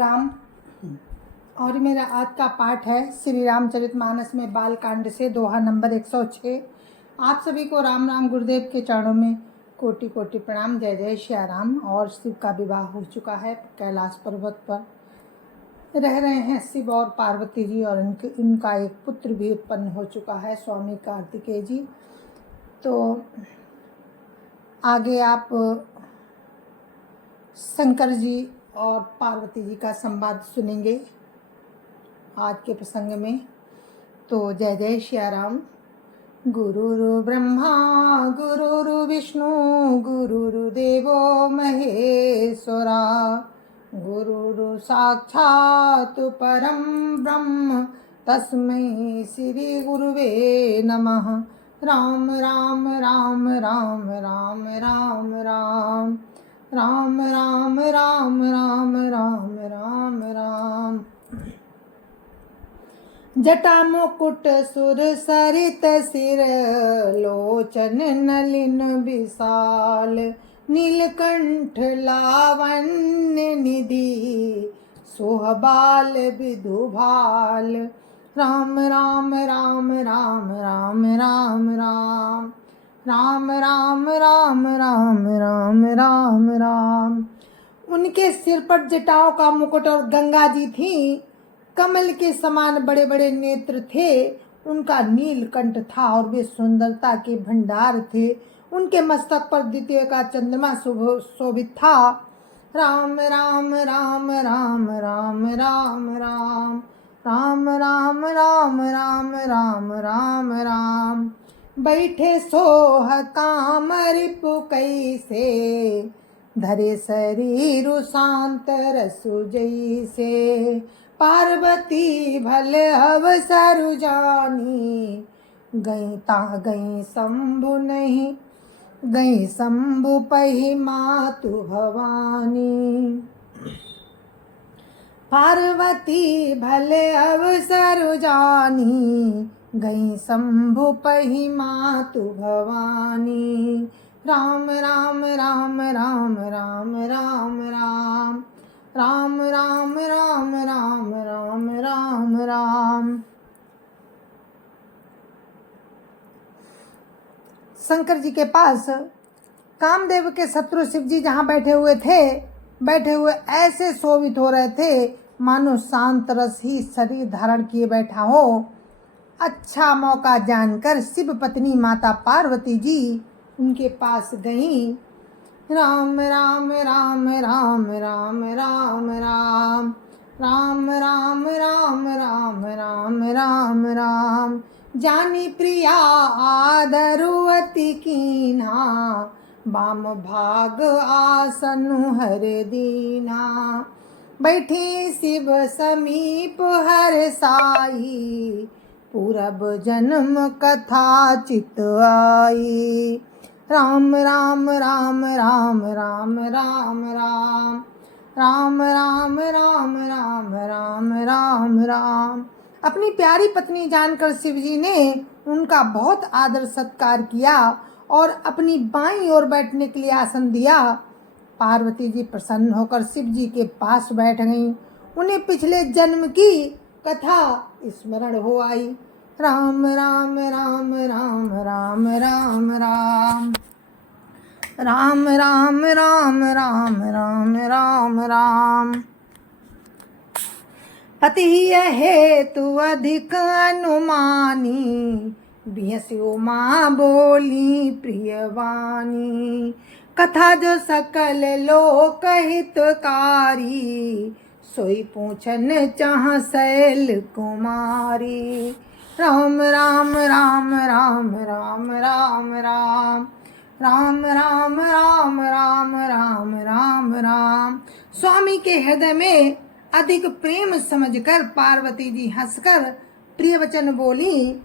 राम। और मेरा आज का पाठ है श्री रामचरितमानस में बाल कांड से दोहा नंबर 106। आप सभी को राम राम गुरुदेव के चरणों में कोटि कोटि प्रणाम। जय जय श्या राम। और शिव का विवाह हो चुका है, कैलाश पर्वत पर रह रहे हैं शिव और पार्वती जी, और इनका एक पुत्र भी उत्पन्न हो चुका है, स्वामी कार्तिकेय जी। तो आगे आप शंकर जी और पार्वती जी का संवाद सुनेंगे आज के प्रसंग में। तो जय जय श्या राम। गुरुरु ब्रह्मा गुरुरु विष्णु गुरुर्देवो महेश्वरा, गुरुरु साक्षात् परम ब्रह्म तस्मै श्री गुरुवे नमः। राम राम राम राम राम राम राम राम राम राम राम राम राम राम। जटा मुकुट सुर सरित सिर, लोचन नलिन विशाल, नीलकंठ लावण्य निधि, सोहबाल विधुभाल। राम राम राम राम राम राम राम राम राम राम राम राम राम राम। उनके सिर पर जटाओं का मुकुट और गंगा जी थी। कमल के समान बड़े बड़े नेत्र थे। उनका नीलकंठ था और वे सुंदरता के भंडार थे। उनके मस्तक पर द्वितीय का चंद्रमा शोभित था। राम राम राम राम राम राम राम राम राम राम राम राम राम राम। बैठे सोह काम रिपु कैसे, धरे शरीर शांत रसु जैसे। पार्वती भल अवसर जानी, गई ता गई शंभु नहीं, गई शंभु पही मातु भवानी। पार्वती भल अवसर जानी, गई शंभु पही मातु भवानी। राम राम राम राम राम राम राम राम राम राम राम राम राम राम। शंकर जी के पास कामदेव के शत्रु शिव जी जहाँ बैठे हुए ऐसे शोभित हो रहे थे मानो शांत रस ही शरीर धारण किए बैठा हो। अच्छा मौका जानकर शिव पत्नी माता पार्वती जी उनके पास गईं। राम राम राम राम राम राम राम राम राम राम राम राम राम राम। जानी प्रिया आदरुवती कीन्हा, बाम भाग आसनु हर दीना। बैठी शिव समीप हर साई, पूरब जन्म कथा चित आई। राम राम राम राम राम राम राम राम राम राम राम राम राम राम। अपनी प्यारी पत्नी जानकर शिवजी ने उनका बहुत आदर सत्कार किया और अपनी बाईं ओर बैठने के लिए आसन दिया। पार्वती जी प्रसन्न होकर शिव जी के पास बैठ गईं। उन्हें पिछले जन्म की कथा स्मरण हो आई। राम राम राम राम राम राम राम राम राम राम राम राम राम राम। पति हेतु अधिक अनुमानी, बिहसी उमा बोली प्रियवाणी। कथा जो सकल लोक हितकारी, सोई पूछन चाह शैल कुमारी। राम राम राम राम राम राम राम राम राम राम राम राम राम राम। स्वामी के हृदय में अधिक प्रेम समझकर पार्वती जी हंसकर प्रिय वचन बोली।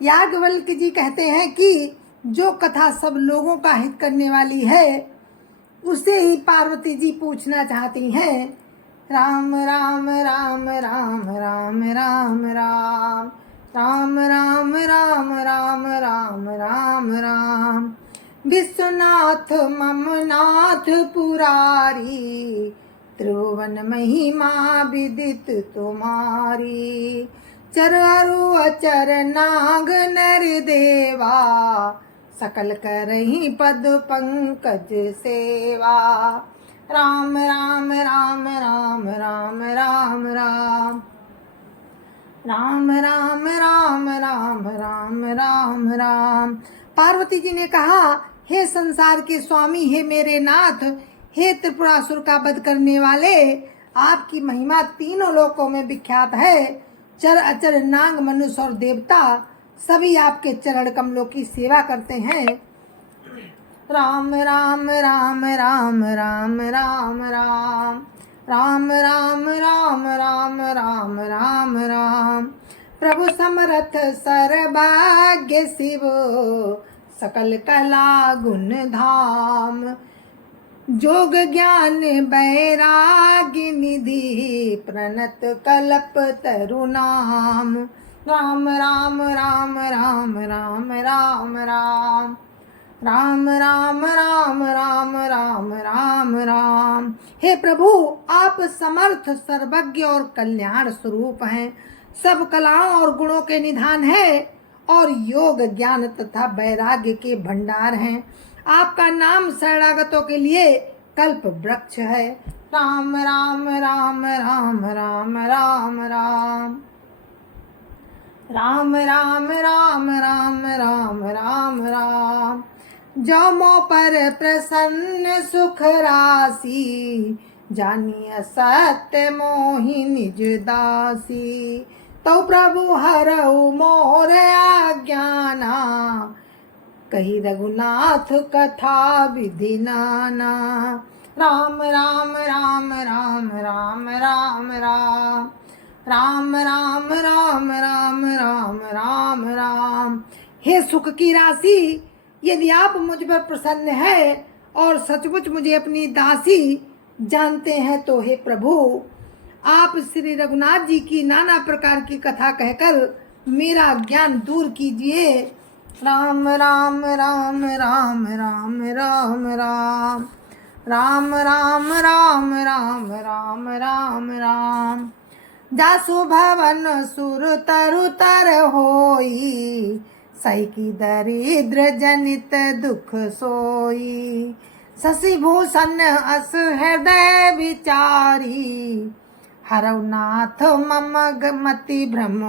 याज्ञवल्क्य जी कहते हैं कि जो कथा सब लोगों का हित करने वाली है उसे ही पार्वती जी पूछना चाहती हैं। राम राम राम राम राम राम राम राम राम राम राम राम राम राम। विश्वनाथ ममनाथ पुरारी, त्रिभुवन महिमा विदित तुम्हारी। चर अरु अचर नाग नर देवा, सकल करहि पद पंकज सेवा। राम राम राम राम राम राम राम राम राम राम राम राम राम राम। पार्वती जी ने कहा, हे संसार के स्वामी, हे मेरे नाथ, हे त्रिपुरासुर का वध करने वाले, आपकी महिमा तीनों लोकों में विख्यात है। चर अचर नाग मनुष्य और देवता सभी आपके चरण कमलों की सेवा करते हैं। राम राम राम राम राम राम राम राम राम राम राम राम राम राम। प्रभु समरथ सर्वभाग्य शिव, सकल कला गुण धाम। जोग ज्ञान बैराग्य निधि, प्रणत कल्प तरुनाम। राम राम राम राम राम राम राम राम राम राम राम राम राम राम। हे प्रभु, आप समर्थ, सर्वज्ञ और कल्याण स्वरूप हैं, सब कलाओं और गुणों के निधान हैं और योग ज्ञान तथा वैराग्य के भंडार हैं। आपका नाम शरणागतों के लिए कल्प वृक्ष है। राम राम राम राम राम राम राम राम राम राम राम राम राम राम। जो मों पर प्रसन्न सुख राशि, जानिय सत्य मोहि निज दासी। तो प्रभु हरऊ मोर अज्ञाना, कही रघुनाथ कथा विधि नाना। राम राम राम राम राम राम राम राम राम राम राम राम राम राम। हे सुख की राशि, यदि आप मुझ पर प्रसन्न है और सचमुच मुझे अपनी दासी जानते हैं तो हे प्रभु, आप श्री रघुनाथ जी की नाना प्रकार की कथा कहकर मेरा ज्ञान दूर कीजिए। राम राम राम राम राम राम राम राम राम राम राम राम राम राम। जासु भवन सुर तरु तर होई, सही की दरिद्र जनित दुख सोई। शशि भूषण अस हृदय विचारी, हरऊ नाथ मम मति भ्रम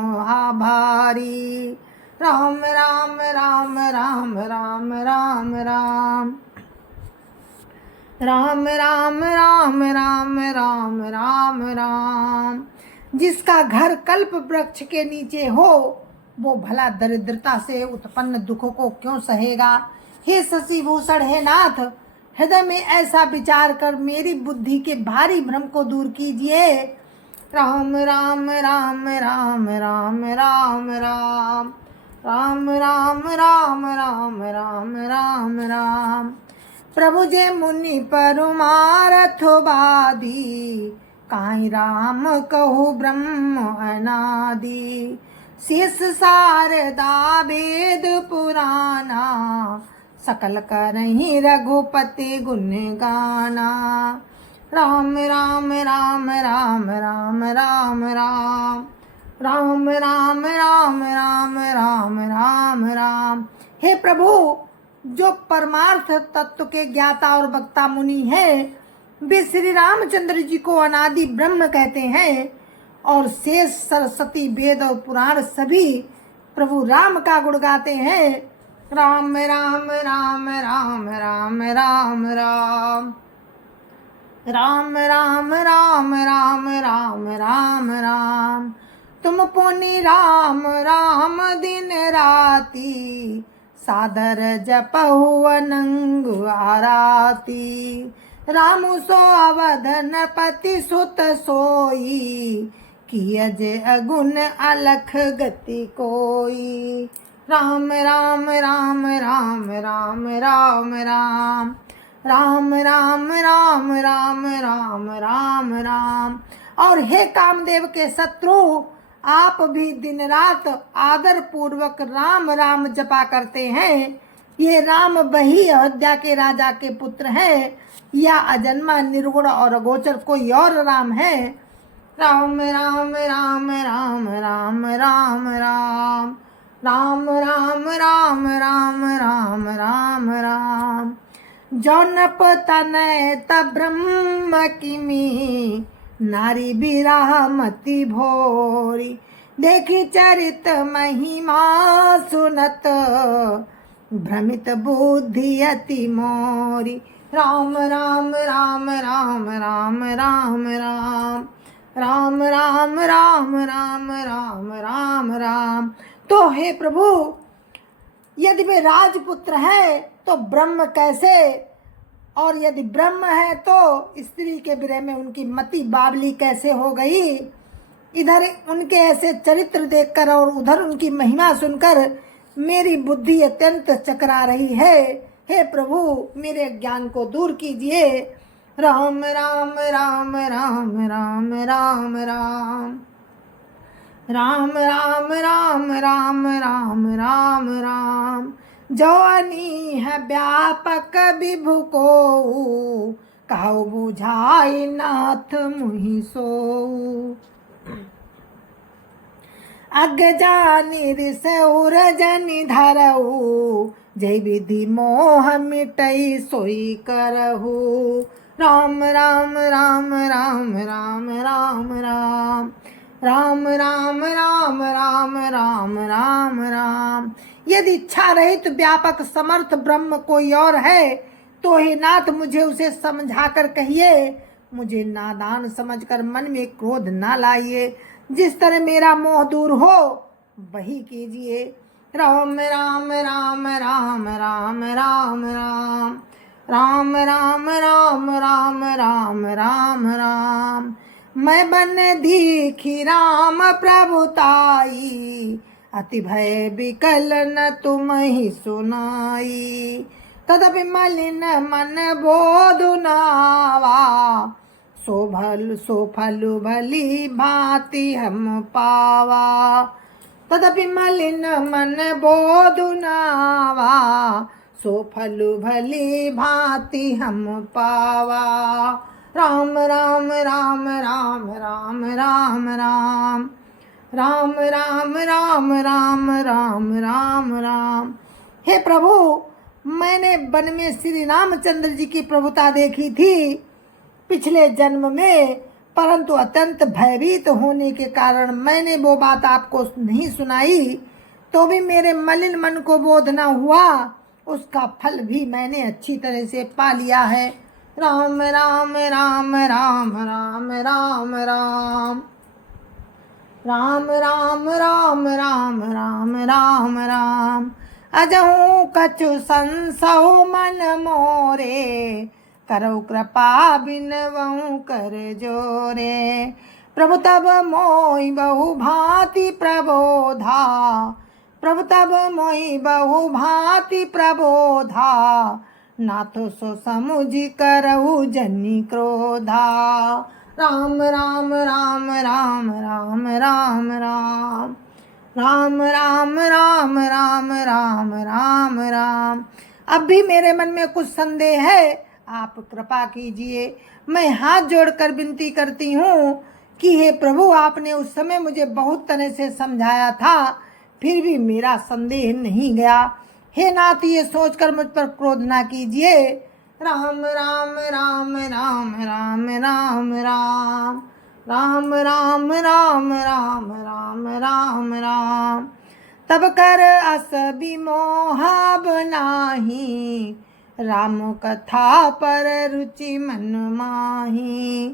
भारी। राम राम राम राम राम राम राम राम राम राम राम राम राम राम। जिसका घर कल्प वृक्ष के नीचे हो, वो भला दरिद्रता से उत्पन्न दुखों को क्यों सहेगा। हे शशि भूषण, हे नाथ, हृदय में ऐसा विचार कर मेरी बुद्धि के भारी भ्रम को दूर कीजिए। राम राम राम राम राम राम राम राम राम राम राम राम राम राम। प्रभु जे मुनि परमारथ वादी, काई राम कहु ब्रह्म अनादि। शेष शारदा वेद पुराना, सकल करहि रघुपति गुण गाना। राम राम राम राम राम राम राम राम राम राम राम राम राम राम। हे प्रभु, जो परमार्थ तत्व के ज्ञाता और वक्ता मुनि हैं, वे श्री रामचंद्र जी को अनादि ब्रह्म कहते हैं और शेष सरस्वती वेद और पुराण सभी प्रभु राम का गुण गाते हैं। राम राम राम राम राम राम राम राम राम राम राम राम राम राम। तुम पुनि राम राम दिन राती, सादर जपहु अनंग आराती। रामु सो अवधन पति सुत सोई, कियज अगुण अलख गति कोई। राम राम राम राम राम राम राम राम राम राम राम राम राम राम। और हे कामदेव के शत्रु, आप भी दिन रात आदर पूर्वक राम राम जपा करते हैं। ये राम वही अयोध्या के राजा के पुत्र हैं या अजन्मा निर्गुण और अगोचर कोई और राम है? राम राम राम राम राम राम राम राम राम राम राम राम राम राम जौनप तनय त ब्रह्म किमी नारी बिरामति भोरी देखी चरित महिमा सुनत भ्रमित बुद्धि अति मोरी। राम राम राम राम राम राम राम राम राम राम राम राम राम राम। तो हे प्रभु, यदि वे राजपुत्र है तो ब्रह्म कैसे, और यदि ब्रह्म है तो स्त्री के विरह में उनकी मति बावली कैसे हो गई? इधर उनके ऐसे चरित्र देखकर और उधर उनकी महिमा सुनकर मेरी बुद्धि अत्यंत चकरा रही है। हे प्रभु, मेरे ज्ञान को दूर कीजिए। राम राम राम राम राम राम राम राम राम राम राम राम राम राम जवानी है व्यापक विभु को कहो बुझाई नाथ मुहि सो अज्ञानी रिस उरजनि धरऊ जय विधि मोह मिटई सोई करहु। राम राम राम राम राम राम राम राम राम राम राम राम राम राम। यदि इच्छा रहित व्यापक समर्थ ब्रह्म कोई और है तो हे नाथ मुझे उसे समझा कर कहिए। मुझे नादान समझकर मन में क्रोध ना लाइए। जिस तरह मेरा मोह दूर हो वही कीजिए। राम राम राम राम राम राम राम राम राम राम राम राम राम राम मैं बन दीखी राम प्रभुताई अति भय विकल न तुम ही सुनाई तदपि मलिन मन बोधु नावा सो फल भली भांति हम पावा तदपि मलिन मन बोधु नावा सो फल भली भांति हम पावा। राम राम राम राम राम राम राम राम राम राम राम राम राम राम। हे प्रभु, मैंने वन में श्री रामचंद्र जी की प्रभुता देखी थी पिछले जन्म में, परंतु अत्यंत भयभीत होने के कारण मैंने वो बात आपको नहीं सुनाई, तो भी मेरे मलिन मन को बोध न हुआ। उसका फल भी मैंने अच्छी तरह से पा लिया है। राम राम राम राम राम राम राम राम राम राम राम राम राम राम अजहूँ कछु संसहु मन मोरे करौ कृपा बिनवऊँ कर जोरे प्रभु तब मोहि बहु भांति प्रबोधा प्रभु तब मोहि बहु भांति प्रबोधा नाथो सो समुझि करहु जनि क्रोधा। राम राम राम राम राम राम राम राम राम राम राम राम राम राम। अब भी मेरे मन में कुछ संदेह है, आप कृपा कीजिए। मैं हाथ जोड़कर विनती करती हूँ कि हे प्रभु, आपने उस समय मुझे बहुत तरह से समझाया था, फिर भी मेरा संदेह नहीं गया। हे नाथ, ये सोचकर मुझ पर क्रोध ना कीजिए। राम राम राम राम राम राम राम राम राम राम राम राम राम राम तब कर अस विमोहा बनाही राम कथा पर रुचि मन माही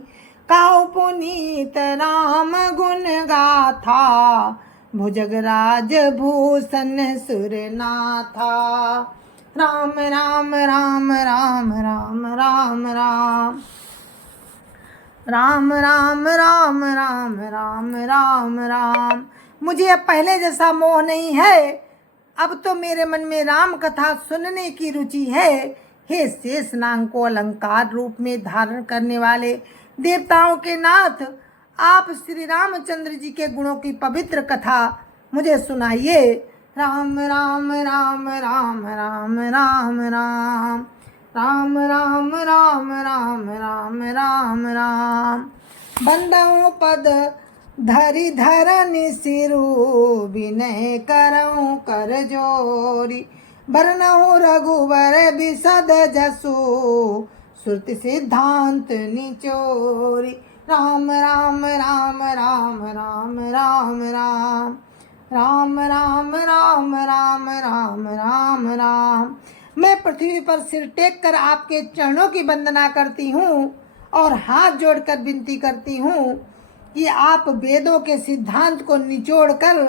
काहु पुनीत राम गुण गाथा भुजगराज भूषण सुरनाथा। राम राम राम राम राम राम राम राम राम राम राम राम राम राम। मुझे अब पहले जैसा मोह नहीं है, अब तो मेरे मन में राम कथा सुनने की रुचि है। हे शेषनाग को अलंकार रूप में धारण करने वाले देवताओं के नाथ, आप श्री रामचंद्र जी के गुणों की पवित्र कथा मुझे सुनाइए। राम राम राम राम राम राम राम राम राम राम राम राम राम राम। बंदऊँ पद धरि धरनि सिरु विनय करऊँ कर जोरी। बरनऊँ रघुवर बिसद जसु श्रुति सिद्धांत निचोरी। राम राम राम राम राम राम राम राम राम राम राम राम राम राम। मैं पृथ्वी पर सिर टेक कर आपके चरणों की वंदना करती हूँ और हाथ जोड़कर विनती करती हूँ कि आप वेदों के सिद्धांत को निचोड़कर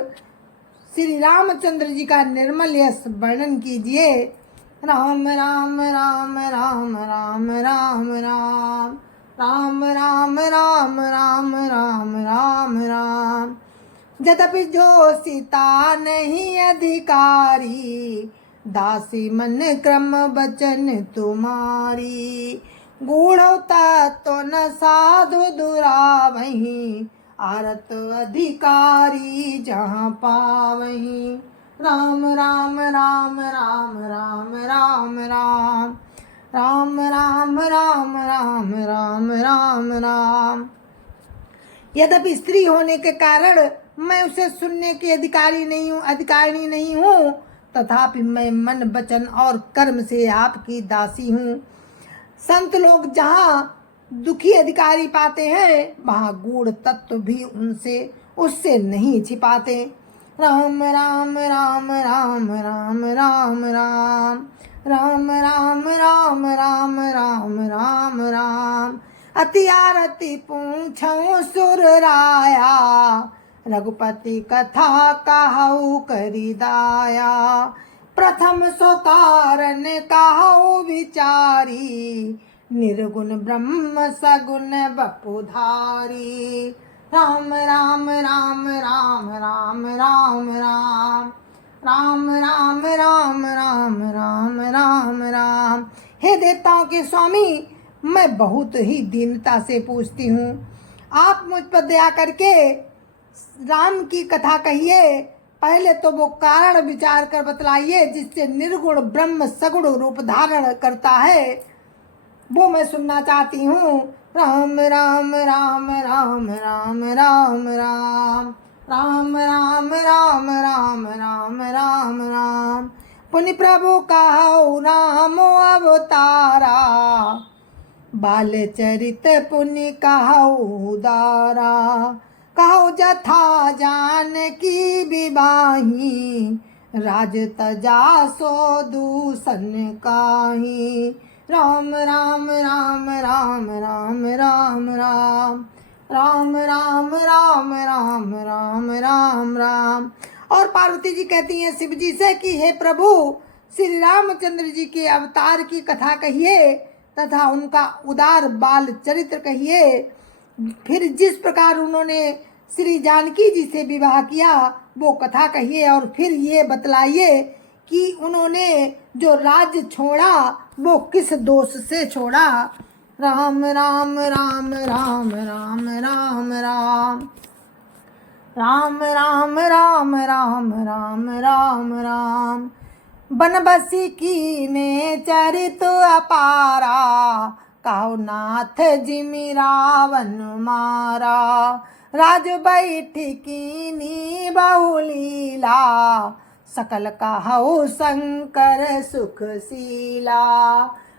श्री रामचंद्र जी का निर्मल यश वर्णन कीजिए। राम राम राम राम राम राम राम राम राम राम राम राम राम राम। यद्यपि जो सीता नहीं अधिकारी, दासी मन क्रम बचन तुम्हारी। गूढ़ता तो न साधु दुरावहीं, आरत अधिकारी जहाँ पावहीं। राम राम राम राम राम राम राम राम राम राम राम राम राम राम। यद्यपि स्त्री होने के कारण मैं उसे सुनने की अधिकारिणी नहीं हूँ, तथापि मैं मन वचन और कर्म से आपकी दासी हूँ। संत लोग जहाँ दुखी अधिकारी पाते हैं, वहाँ गूढ़ तत्व भी उससे नहीं छिपाते। राम राम राम राम राम राम राम राम राम राम राम राम राम राम। अति आरती पूछऊँ सुर राया, रघुपति कथा कहऊ करी दाया। प्रथम सो कारण कहऊ विचारी, निर्गुण ब्रह्म सगुण बपुधारी। राम राम राम राम राम राम राम राम राम राम राम राम राम राम। हे देवताओं के स्वामी, मैं बहुत ही दीनता से पूछती हूँ, आप मुझ पर दया करके राम की कथा कहिए। पहले तो वो कारण विचार कर बतलाइए जिससे निर्गुण ब्रह्म सगुण रूप धारण करता है, वो मैं सुनना चाहती हूँ। राम राम राम राम राम राम राम राम राम राम राम राम राम राम। पुनि प्रभु कहऊ राम अवतारा, बाल चरित पुनि कहऊ दारा। कहऊ जथा जानकी विवाही, राज तजा सो दूषण काही। राम राम राम राम राम राम राम राम राम राम राम राम राम राम। और पार्वती जी कहती हैं शिव जी से कि हे प्रभु, श्री रामचंद्र जी के अवतार की कथा कहिए तथा उनका उदार बाल चरित्र कहिए। फिर जिस प्रकार उन्होंने श्री जानकी जी से विवाह किया वो कथा कहिए, और फिर ये बतलाइए कि उन्होंने जो राज्य छोड़ा वो किस दोष से छोड़ा। राम राम राम राम राम राम राम राम राम राम राम राम राम राम। बनबसी की ने चरित अपारा, कहु नाथ जिमि रावण मारा। राज बैठ कीनी बहुलीला, सकल कहु शंकर सुखशीला।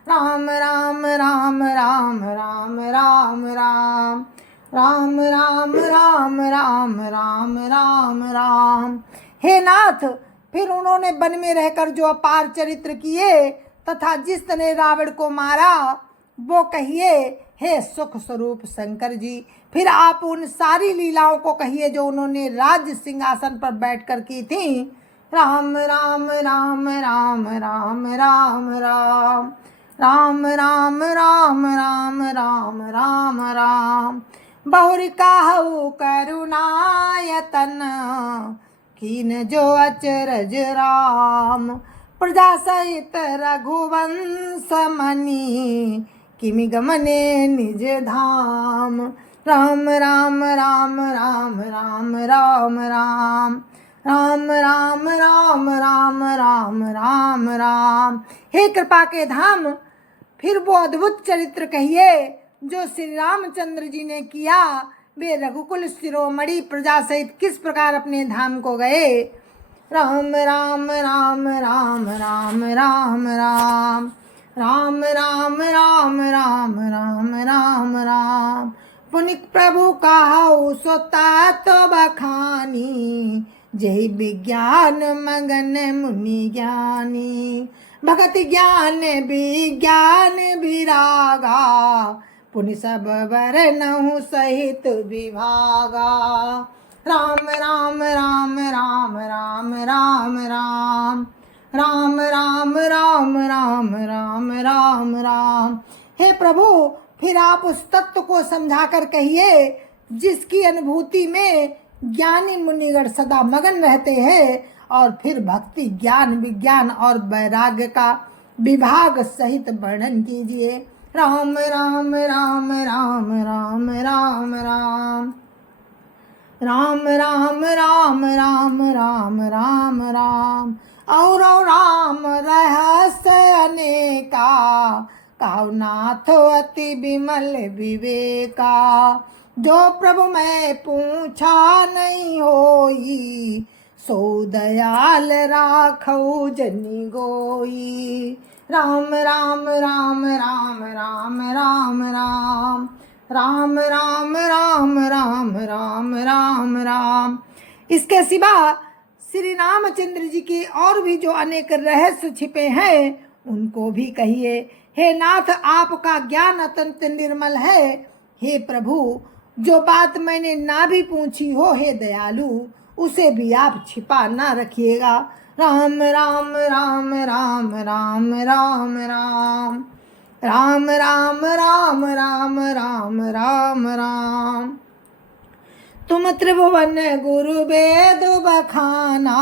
राम राम राम राम राम राम राम राम राम राम राम राम राम राम। हे नाथ, फिर उन्होंने वन में रहकर जो अपार चरित्र किए तथा जिसने रावण को मारा वो कहिए। हे सुख स्वरूप शंकर जी, फिर आप उन सारी लीलाओं को कहिए जो उन्होंने राज्य सिंहासन पर बैठकर की थी। राम राम राम राम राम राम राम राम राम राम राम राम राम राम। बहुरी कहु करुणायतन, कीन जो अचरज राम। प्रजा सहित रघुवंश मनि, किमि गमने निज धाम। राम राम राम राम राम राम राम राम राम राम राम राम राम राम। हे कृपा के धाम, फिर वो अद्भुत चरित्र कहिए जो श्री रामचंद्र जी ने किया। वे रघुकुल शिरोमणि प्रजा सहित किस प्रकार अपने धाम को गए। राम राम राम राम राम राम राम राम राम राम राम राम राम राम। पुनिक प्रभु कहाऊ सोता तो बखानी, जय विज्ञान मगन मुनि ज्ञानी। भगत ज्ञान विज्ञान विरागा, पुनि सब वरनहु सहित विभागा। राम राम राम राम राम राम राम राम राम राम राम राम राम राम। हे प्रभु, फिर आप उस तत्व को समझाकर कहिए जिसकी अनुभूति में ज्ञानी मुनिगण सदा मगन रहते हैं, और फिर भक्ति ज्ञान विज्ञान और वैराग्य का विभाग सहित वर्णन कीजिए। राम राम राम राम राम राम राम राम राम राम राम राम राम राम। और राम रहस्य अनेका, काहु नाथ अति विमल विवेका। जो प्रभु मैं पूछा नहीं होई, सो दयाल राखऊ जनि गोई। राम राम राम राम राम राम राम राम राम राम राम राम राम राम। इसके सिवा श्री रामचंद्र जी की और भी जो अनेक रहस्य छिपे हैं उनको भी कहिए। हे नाथ, आपका ज्ञान अत्यंत निर्मल है। हे प्रभु, जो बात मैंने ना भी पूछी हो, हे दयालु, उसे भी आप छिपा ना रखिएगा। राम राम राम राम राम राम राम राम राम राम राम राम राम राम। तुम त्रिभुवन गुरु वेद बखाना,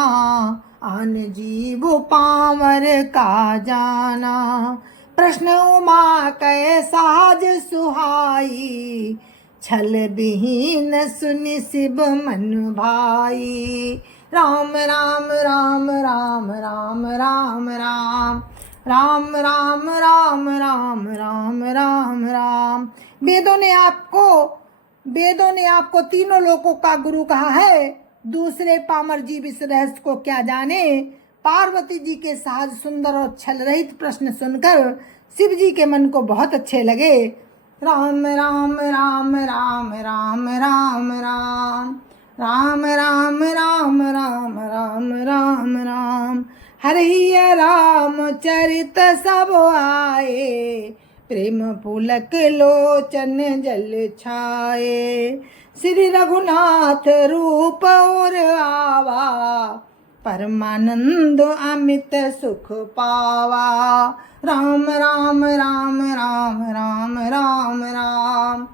आन जीव पामर का जाना। प्रश्न उमा कै साज सुहाई, छल विहीन सुनि शिव मन भाई। राम राम राम राम राम राम राम राम राम राम राम राम राम राम। वेदों ने आपको तीनों लोकों का गुरु कहा है। दूसरे पामर जीव इस रहस्य को क्या जाने। पार्वती जी के सहज सुंदर और छल रहित प्रश्न सुनकर शिव जी के मन को बहुत अच्छे लगे। राम राम राम राम राम राम राम राम राम राम राम राम राम राम। हरिया राम चरित सब आए, प्रेम पुलक लोचन जल छाए। श्री रघुनाथ रूप और आवा, परमानंद अमित सुख पावा। राम राम राम राम राम राम राम राम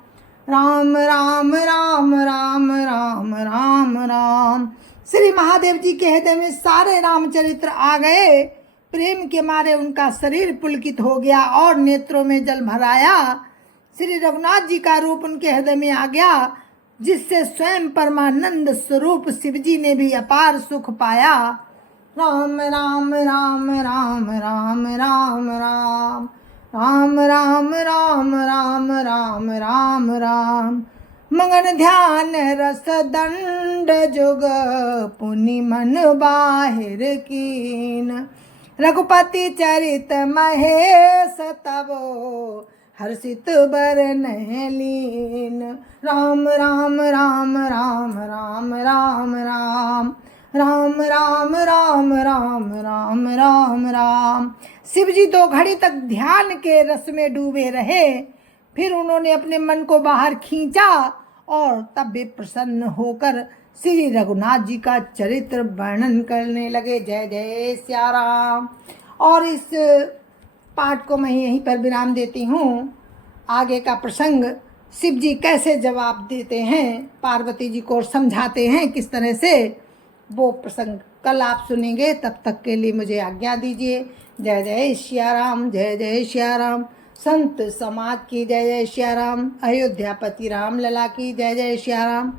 राम राम राम राम राम राम। श्री महादेव जी के हृदय में सारे रामचरित्र आ गए। प्रेम के मारे उनका शरीर पुलकित हो गया और नेत्रों में जल भर आया। श्री रघुनाथ जी का रूप उनके हृदय में आ गया, जिससे स्वयं परमानंद स्वरूप शिव जी ने भी अपार सुख पाया। राम राम राम राम राम राम राम राम राम राम राम राम राम राम। मगन ध्यान रस दंड जुग, पुनि मन बाहिर कीन। रघुपति चरित महेश तबो, हर्षित बरन लीन। राम राम राम राम राम राम राम राम राम राम राम राम राम राम। शिव जी 2 घड़ी तक ध्यान के रस में डूबे रहे। फिर उन्होंने अपने मन को बाहर खींचा और तब वे प्रसन्न होकर श्री रघुनाथ जी का चरित्र वर्णन करने लगे। जय जय सिया राम। और इस पाठ को मैं यहीं पर विराम देती हूँ। आगे का प्रसंग शिव जी कैसे जवाब देते हैं पार्वती जी को और समझाते हैं किस तरह से, वो प्रसंग कल आप सुनेंगे। तब तक के लिए मुझे आज्ञा दीजिए। जय जय सिया राम, जय जय सिया राम। संत समाज की जय जय सिया राम। अयोध्यापति राम लला की जय जय सिया राम।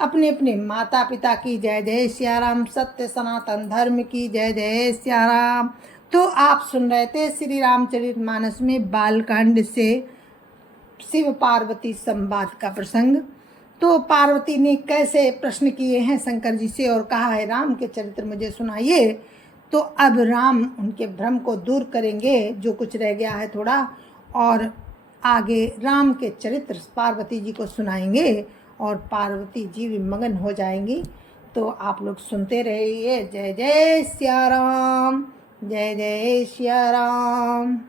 अपने अपने माता पिता की जय जय सिया राम, सत्य सनातन धर्म की जय जय सिया राम। तो आप सुन रहे थे श्री रामचरितमानस में बालकांड से शिव पार्वती संवाद का प्रसंग। तो पार्वती ने कैसे प्रश्न किए हैं शंकर जी से और कहा है राम के चरित्र मुझे सुनाइए। तो अब राम उनके भ्रम को दूर करेंगे, जो कुछ रह गया है थोड़ा, और आगे राम के चरित्र पार्वती जी को सुनाएंगे और पार्वती जी भी मगन हो जाएंगी। तो आप लोग सुनते रहिए। जय जय सिया राम, जय जय सिया राम।